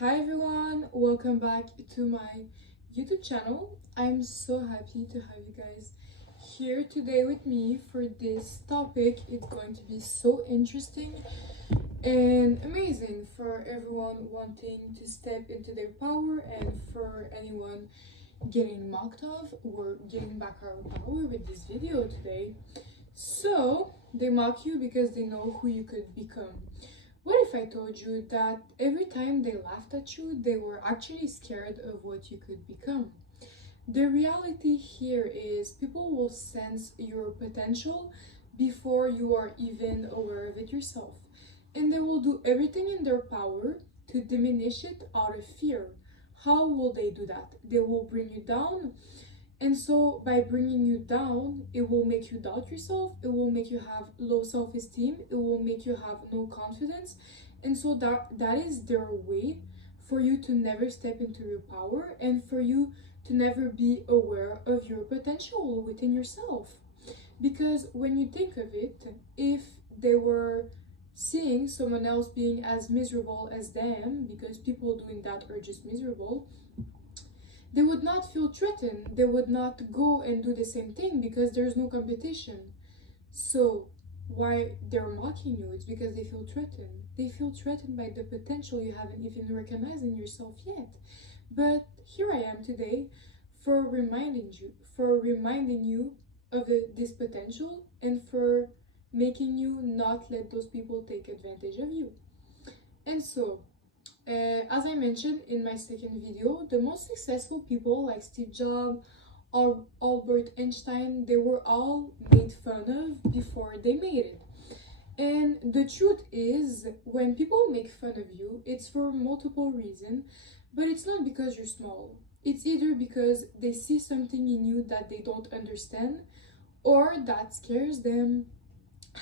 Hi everyone, welcome back to my YouTube channel. I'm so happy to have you guys here today with me for this topic. It's going to be so interesting and amazing for everyone wanting to step into their power and for anyone getting mocked of or getting back our power with this video today. So, they mock you because they know who you could become. What if I told you that every time they laughed at you, they were actually scared of what you could become? The reality here is people will sense your potential before you are even aware of it yourself. And they will do everything in their power to diminish it out of fear. How will they do that? They will bring you down, and so, by bringing you down, it will make you doubt yourself, it will make you have low self esteem, it will make you have no confidence. And so, that is their way for you to never step into your power and for you to never be aware of your potential within yourself. Because when you think of it, if they were seeing someone else being as miserable as them, because people doing that are just miserable, they would not feel threatened. They would not go and do the same thing because there's no competition. So, why they're mocking you? It's because they feel threatened. They feel threatened by the potential you haven't even recognized in yourself yet. But here I am today for reminding you of this potential and for making you not let those people take advantage of you. And so, as I mentioned in my second video, the most successful people like Steve Jobs or Albert Einstein, they were all made fun of before they made it. And the truth is, when people make fun of you, it's for multiple reasons, but it's not because you're small. It's either because they see something in you that they don't understand or that scares them.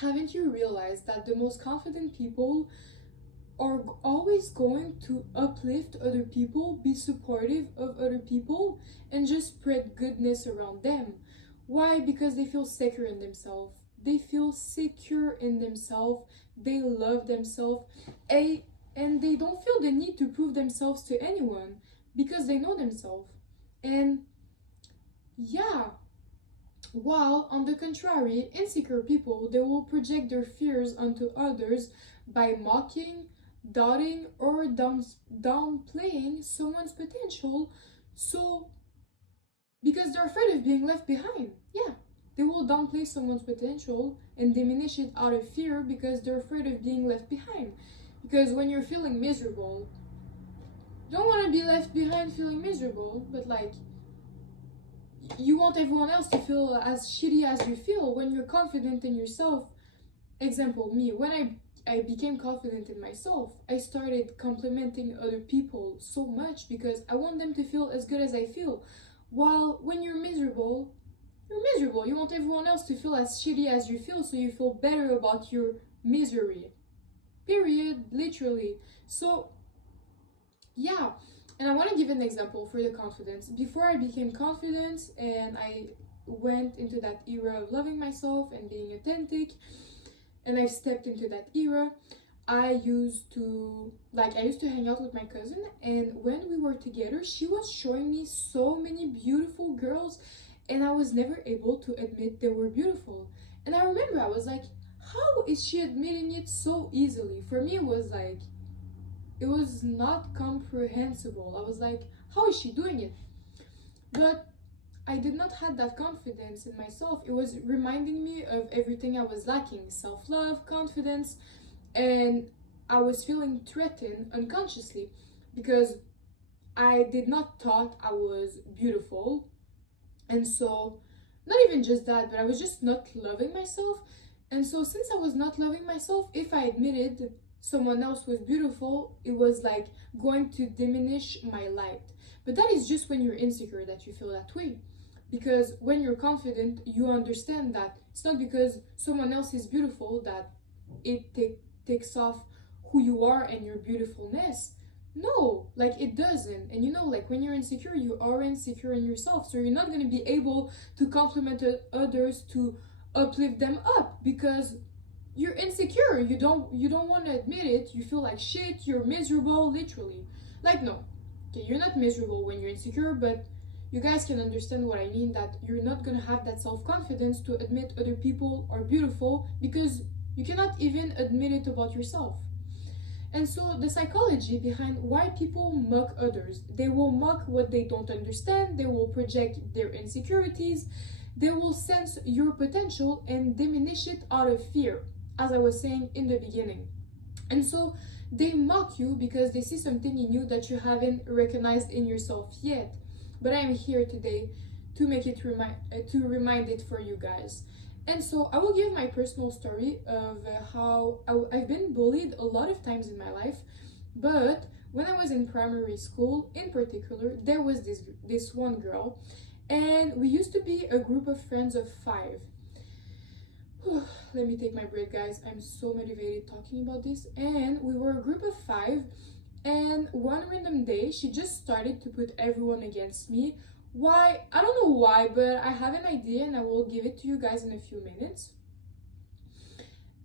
Haven't you realized that the most confident people are always going to uplift other people, be supportive of other people, and just spread goodness around them? Why? Because they feel secure in themselves. They feel secure in themselves. They love themselves. And they don't feel the need to prove themselves to anyone because they know themselves. And yeah, while on the contrary, insecure people, they will project their fears onto others by mocking, doubting, or downplaying someone's potential. So, because they're afraid of being left behind. Yeah, they will downplay someone's potential and diminish it out of fear because they're afraid of being left behind. Because when you're feeling miserable, you don't want to be left behind feeling miserable, but like, you want everyone else to feel as shitty as you feel when you're confident in yourself. Example, me, when I became confident in myself, I started complimenting other people so much because I want them to feel as good as I feel. While when you're miserable, you're miserable. You want everyone else to feel as shitty as you feel so you feel better about your misery. Period, literally. So, yeah, and I want to give an example for the confidence. Before I became confident and I went into that era of loving myself and being authentic, and I stepped into that era, I used to hang out with my cousin, and when we were together, she was showing me so many beautiful girls, and I was never able to admit they were beautiful. And I remember I was like, how is she admitting it so easily? For me, it was not comprehensible. I was like, how is she doing it? But I did not have that confidence in myself. It was reminding me of everything I was lacking: self-love, confidence, and I was feeling threatened unconsciously because I did not thought I was beautiful. And so, not even just that, but I was just not loving myself. And so, since I was not loving myself, if I admitted someone else was beautiful, it was like going to diminish my light. But that is just when you're insecure that you feel that way. Because when you're confident, you understand that it's not because someone else is beautiful that takes off who you are and your beautifulness. No, like it doesn't. And like when you're insecure, you are insecure in yourself. So you're not going to be able to compliment others to uplift them up because you're insecure. You don't want to admit it. You feel like shit. You're miserable, literally. Like, no, okay, you're not miserable when you're insecure, but you guys can understand what I mean, that you're not gonna have that self-confidence to admit other people are beautiful because you cannot even admit it about yourself. And so the psychology behind why people mock others, they will mock what they don't understand, they will project their insecurities, they will sense your potential and diminish it out of fear, as I was saying in the beginning. And so they mock you because they see something in you that you haven't recognized in yourself yet. But I'm here today to make it remind it for you guys. And so I will give my personal story of how I've been bullied a lot of times in my life, but when I was in primary school, in particular, there was this one girl, and we used to be a group of friends of 5. Let me take my break, guys. I'm so motivated talking about this. And we were a group of 5, and one random day, she just started to put everyone against me. Why? I don't know why, but I have an idea and I will give it to you guys in a few minutes.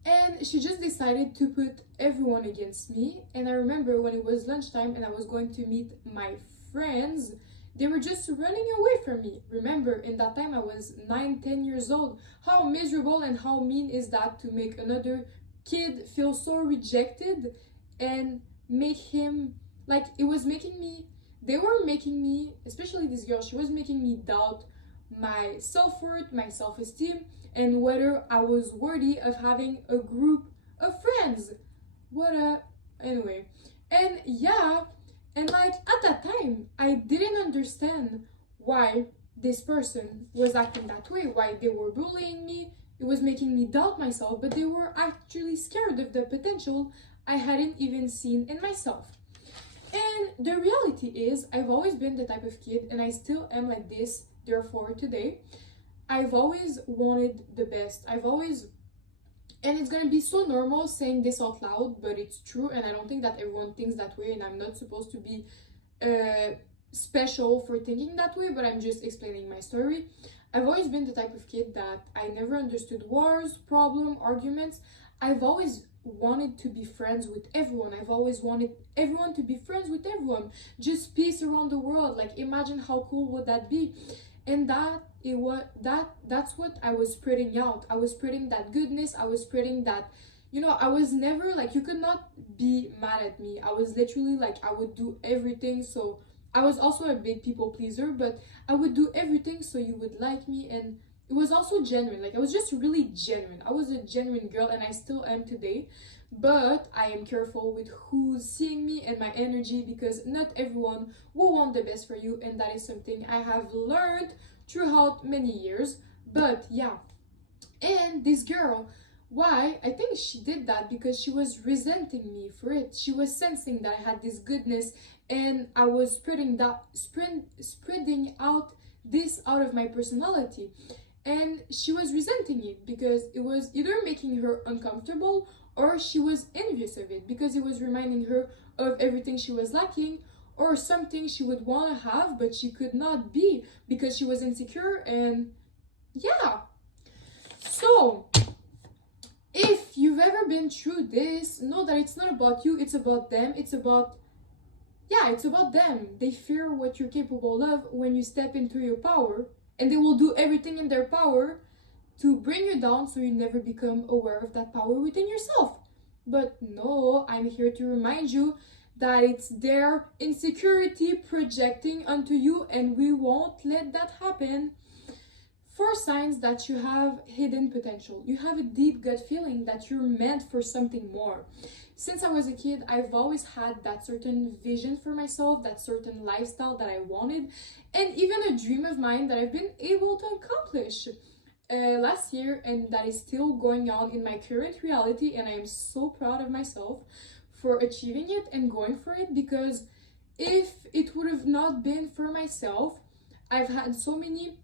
And she just decided to put everyone against me. And I remember when it was lunchtime and I was going to meet my friends, they were just running away from me. Remember, in that time I was 9, 10 years old. How miserable and how mean is that, to make another kid feel so rejected and make him, like, it was making me, they were making me, especially this girl, she was making me doubt my self-worth, my self-esteem, and whether I was worthy of having a group of friends. Anyway. And yeah, and like at that time, I didn't understand why this person was acting that way, why they were bullying me. It was making me doubt myself, but they were actually scared of the potential I hadn't even seen in myself. And the reality is, I've always been the type of kid, and I still am like this, therefore, today. I've always wanted the best. And it's gonna be so normal saying this out loud, but it's true, and I don't think that everyone thinks that way, and I'm not supposed to be special for thinking that way, but I'm just explaining my story. I've always been the type of kid that I never understood wars, arguments. I've always wanted to be friends with everyone. I've always wanted everyone to be friends with everyone. Just peace around the world. Like, imagine how cool would that be? And that's what I was spreading out. I was spreading that goodness. I was spreading that, I was never like, you could not be mad at me. I was literally like, I would do everything. So I was also a big people pleaser, but I would do everything so you would like me. And it was also genuine. Like, I was just really genuine. I was a genuine girl, and I still am today. But I am careful with who's seeing me and my energy, because not everyone will want the best for you, and that is something I have learned throughout many years. But yeah, and this girl, why? I think she did that because she was resenting me for it. She was sensing that I had this goodness, and I was spreading out this out of my personality. And she was resenting it because it was either making her uncomfortable, or she was envious of it because it was reminding her of everything she was lacking, or something she would want to have but she could not be because she was insecure. And yeah, so if you've ever been through this, know that it's not about you, it's about them. It's about them. They fear what you're capable of when you step into your power, and they will do everything in their power to bring you down so you never become aware of that power within yourself. But no, I'm here to remind you that it's their insecurity projecting onto you, and we won't let that happen. 4 signs that you have hidden potential. You have a deep gut feeling that you're meant for something more. Since I was a kid, I've always had that certain vision for myself, that certain lifestyle that I wanted, and even a dream of mine that I've been able to accomplish last year, and that is still going on in my current reality. And I am so proud of myself for achieving it and going for it, because if it would have not been for myself, I've had so many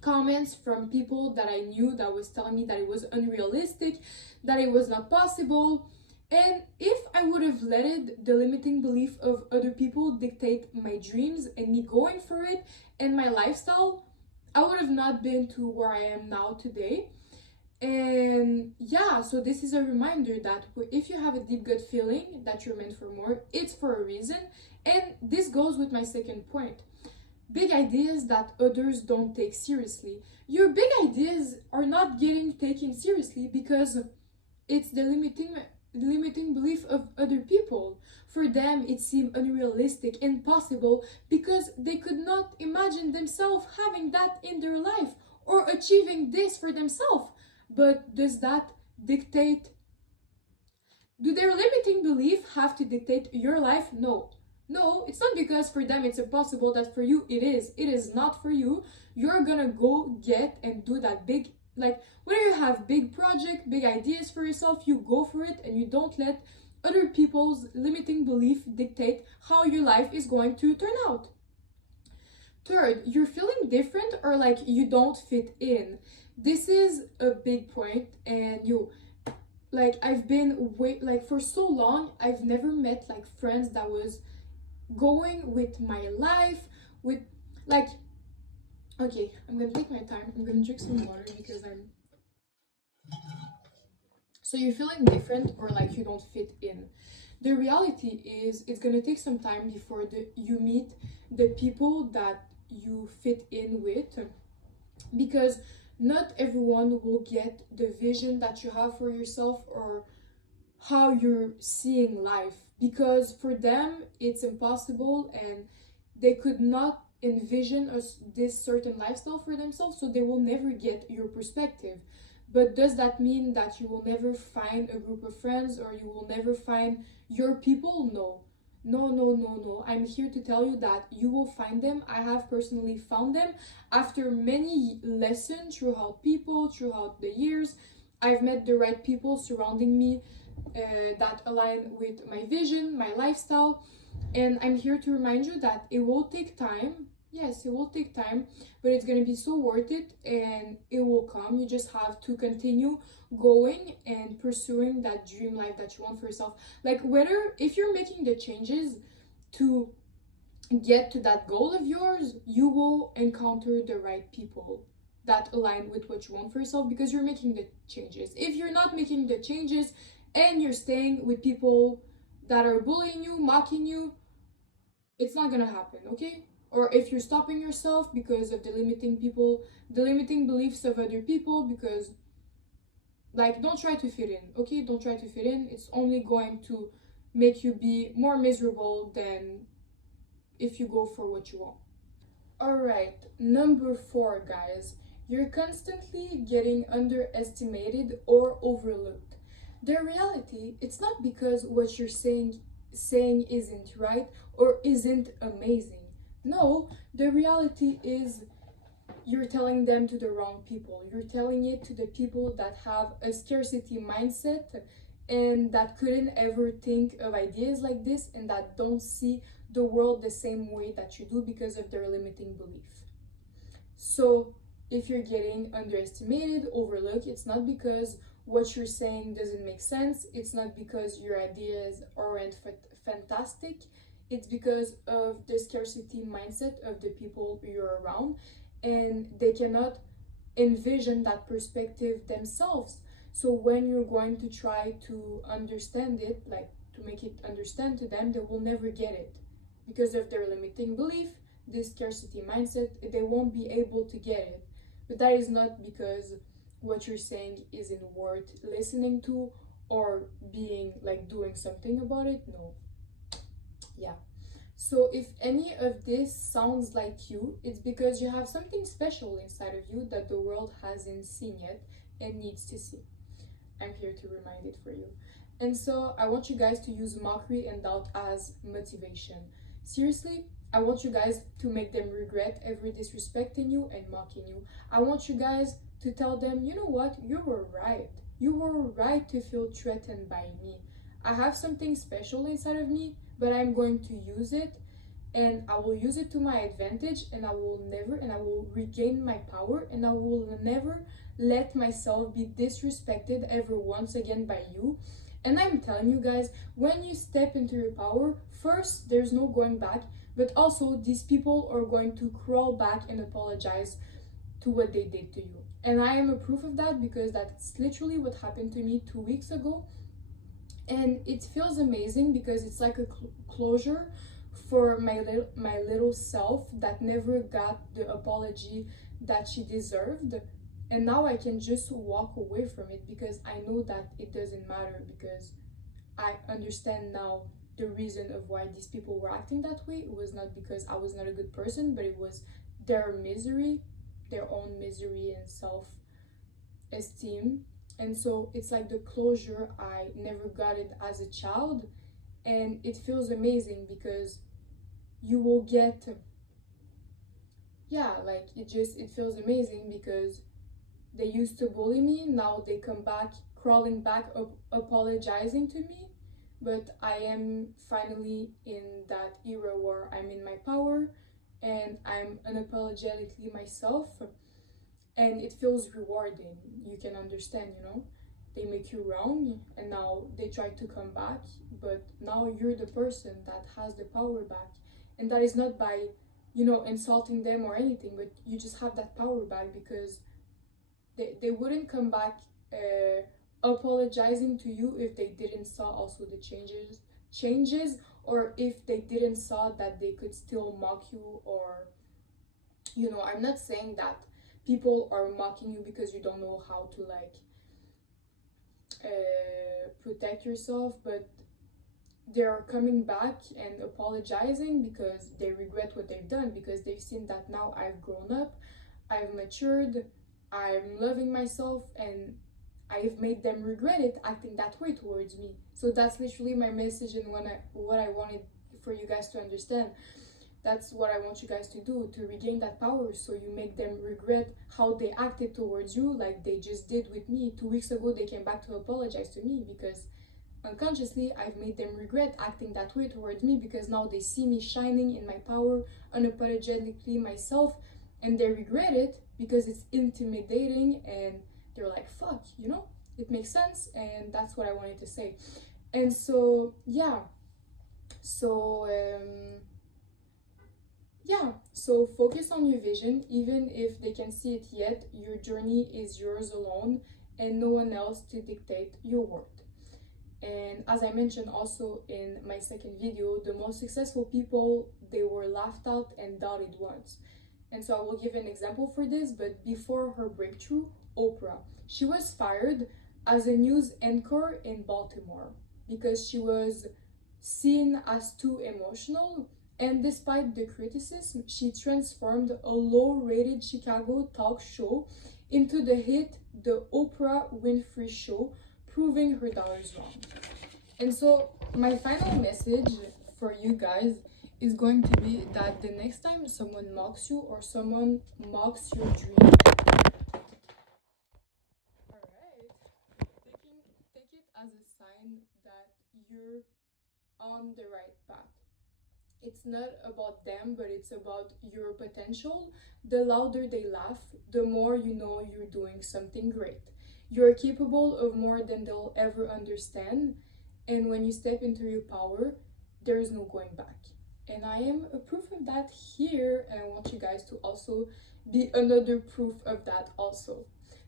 comments from people that I knew that was telling me that it was unrealistic, that it was not possible. And if I would have let the limiting belief of other people dictate my dreams and me going for it and my lifestyle, I would have not been to where I am now today. And yeah, so this is a reminder that if you have a deep gut feeling that you're meant for more, it's for a reason. And this goes with my second point: big ideas that others don't take seriously. Your big ideas are not getting taken seriously because it's the limiting belief of other people. For them, it seemed unrealistic, impossible, because they could not imagine themselves having that in their life or achieving this for themselves. But does that dictate? Do their limiting belief have to dictate your life? No. No, it's not because for them it's impossible that for you it is. It is not for you. You're gonna go get and do that big, like, whether you have big project, big ideas for yourself, you go for it and you don't let other people's limiting belief dictate how your life is going to turn out. Third, you're feeling different or like you don't fit in. This is a big point, and I've been like for so long I've never met like friends that was going with my life with like okay, I'm gonna take my time. I'm gonna drink some water because I'm so you're feeling different or like you don't fit in. The reality is it's gonna take some time before you meet the people that you fit in with, because not everyone will get the vision that you have for yourself or how you're seeing life, because for them it's impossible and they could not envision this certain lifestyle for themselves, so they will never get your perspective. But does that mean that you will never find a group of friends or you will never find your people? No. No, no, no, no. I'm here to tell you that you will find them. I have personally found them after many lessons throughout people, throughout the years. I've met the right people surrounding me that align with my vision, my lifestyle. And I'm here to remind you that it will take time. Yes, it will take time, but it's gonna be so worth it and it will come. You just have to continue going and pursuing that dream life that you want for yourself. Like, whether if you're making the changes to get to that goal of yours, you will encounter the right people that align with what you want for yourself because you're making the changes. If you're not making the changes and you're staying with people that are bullying you, mocking you, it's not gonna happen, okay? Or if you're stopping yourself because of the limiting beliefs of other people, because like, don't try to fit in, okay? Don't try to fit in. It's only going to make you be more miserable than if you go for what you want. All right, number 4, guys. You're constantly getting underestimated or overlooked. The reality, it's not because what you're saying isn't right or isn't amazing. No, the reality is you're telling them to the wrong people. You're telling it to the people that have a scarcity mindset and that couldn't ever think of ideas like this and that don't see the world the same way that you do because of their limiting belief. So if you're getting underestimated, overlooked, it's not because what you're saying doesn't make sense. It's not because your ideas aren't fantastic. It's because of the scarcity mindset of the people you're around, and they cannot envision that perspective themselves. So when you're going to try to understand it, like to make it understand to them, they will never get it because of their limiting belief, this scarcity mindset. They won't be able to get it. But that is not because what you're saying isn't worth listening to or being like doing something about it. No. Yeah. So if any of this sounds like you, it's because you have something special inside of you that the world hasn't seen yet and needs to see. I'm here to remind it for you. And so I want you guys to use mockery and doubt as motivation. Seriously, I want you guys to make them regret every disrespecting you and mocking you. I want you guys to tell them, you know what, you were right. You were right to feel threatened by me. I have something special inside of me, but I'm going to use it, and I will use it to my advantage, and I will regain my power, and I will never let myself be disrespected ever once again by you. And I'm telling you guys, when you step into your power, first, there's no going back, but also these people are going to crawl back and apologize to what they did to you. And I am a proof of that because that's literally what happened to me 2 weeks ago. And it feels amazing because it's like a closure for my little self that never got the apology that she deserved. And now I can just walk away from it because I know that it doesn't matter, because I understand now the reason of why these people were acting that way. It was not because I was not a good person, but it was their misery, their own misery and self esteem. And so it's like the closure I never got it as a child. And it feels amazing because you will get, yeah, like it feels amazing because they used to bully me, now they come back crawling back up apologizing to me. But I am finally in that era where I'm in my power and I'm unapologetically myself, and it feels rewarding. You can understand, you know, they make you wrong and now they try to come back, but now you're the person that has the power back. And that is not by, you know, insulting them or anything, but you just have that power back because they wouldn't come back apologizing to you if they didn't saw also the changes, or if they didn't saw that they could still mock you. Or, you know, I'm not saying that people are mocking you because you don't know how to like protect yourself, but they're coming back and apologizing because they regret what they've done, because they've seen that now I've grown up, I've matured, I'm loving myself, and I've made them regret it acting that way towards me. So that's literally my message, and what I wanted for you guys to understand. That's what I want you guys to do, to regain that power, so you make them regret how they acted towards you, like they just did with me 2 weeks ago. They came back to apologize to me because unconsciously I've made them regret acting that way towards me, because now they see me shining in my power, unapologetically myself, and they regret it because it's intimidating, and they're like, fuck, you know, it makes sense. And that's what I wanted to say. And so yeah, so so focus on your vision. Even if they can see it yet, your journey is yours alone and no one else to dictate your worth. And as I mentioned also in my second video, the most successful people, they were laughed out and doubted once. And so I will give an example for this. But before her breakthrough, Oprah, she was fired as a news anchor in Baltimore because she was seen as too emotional. And despite the criticism, she transformed a low-rated Chicago talk show into the hit The Oprah Winfrey Show, proving her doubters wrong. And so my final message for you guys is going to be that the next time someone mocks you or someone mocks your dream, all right, take it as a sign that you're on the right path. It's not about them, but it's about your potential. The louder they laugh, the more you know you're doing something great. You're capable of more than they'll ever understand. And when you step into your power, there is no going back. And I am a proof of that here. And I want you guys to also be another proof of that also.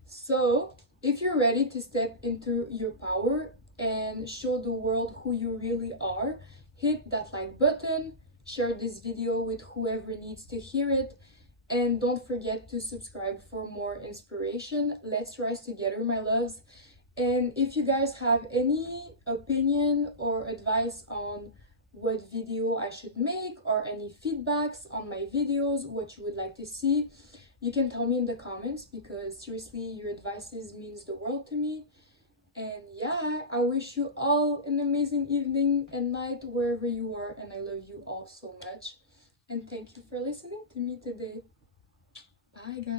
So if you're ready to step into your power and show the world who you really are, hit that like button, share this video with whoever needs to hear it, and don't forget to subscribe for more inspiration. Let's rise together, my loves. And if you guys have any opinion or advice on what video I should make, or any feedbacks on my videos, what you would like to see, you can tell me in the comments, because seriously, your advices means the world to me. And yeah, I wish you all an amazing evening and night wherever you are, and I love you all so much. And thank you for listening to me today. Bye, guys.